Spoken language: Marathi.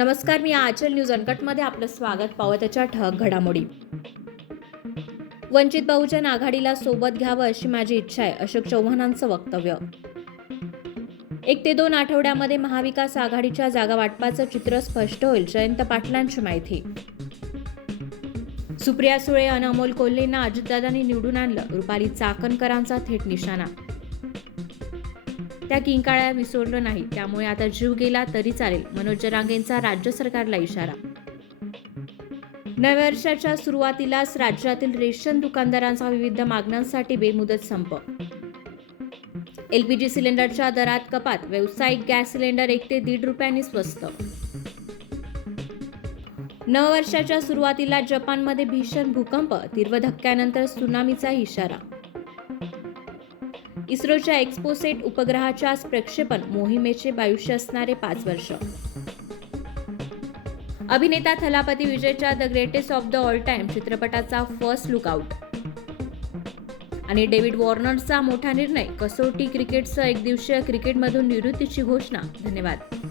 नमस्कार, मी आचल न्यूज अनकटमध्ये आपलं स्वागत. पावत्याच्या ठळक घडामोडी. वंचित बहुजन आघाडीला सोबत घ्यावं अशी माझी इच्छा आहे, अशोक चव्हाणांचं वक्तव्य. 1 ते 2 आठवड्यामध्ये महाविकास आघाडीच्या जागा वाटपाचं चित्र स्पष्ट होईल, जयंत पाटलांची माहिती. सुप्रिया सुळे आणि अमोल कोल्हेंना अजितदादांनी निवडून आणलं, रुपाली चाकणकरांचा थेट निशाणा. त्या किंकाळ्या विसरलं नाही, त्यामुळे आता जीव गेला तरी चालेल, मनोज जरांगेंचा राज्य सरकारला इशारा. नव्या वर्षाच्या सुरुवातीलाच राज्यातील रेशन दुकानदारांचा विविध मागण्यांसाठी बेमुदत संप. एलपीजी सिलेंडरच्या दरात कपात, व्यावसायिक गॅस सिलेंडर 1 ते 1.5 रुपयांनी स्वस्त. नववर्षाच्या सुरुवातीला जपानमध्ये भीषण भूकंप, तीव्र धक्क्यानंतर त्सुनामीचा इशारा. इस्रोच्या एक्स्पोसेट उपग्रहाच्या प्रक्षेपण मोहिमेचे आयुष्य असणारे 5 वर्ष. अभिनेता थलापती विजयच्या the greatest of the all time चित्रपटाचा फर्स्ट लुक आउट. आणि डेव्हिड वॉर्नरचा मोठा निर्णय, कसोटी क्रिकेटसह एकदिवसीय क्रिकेटमधून निवृत्तीची घोषणा. धन्यवाद.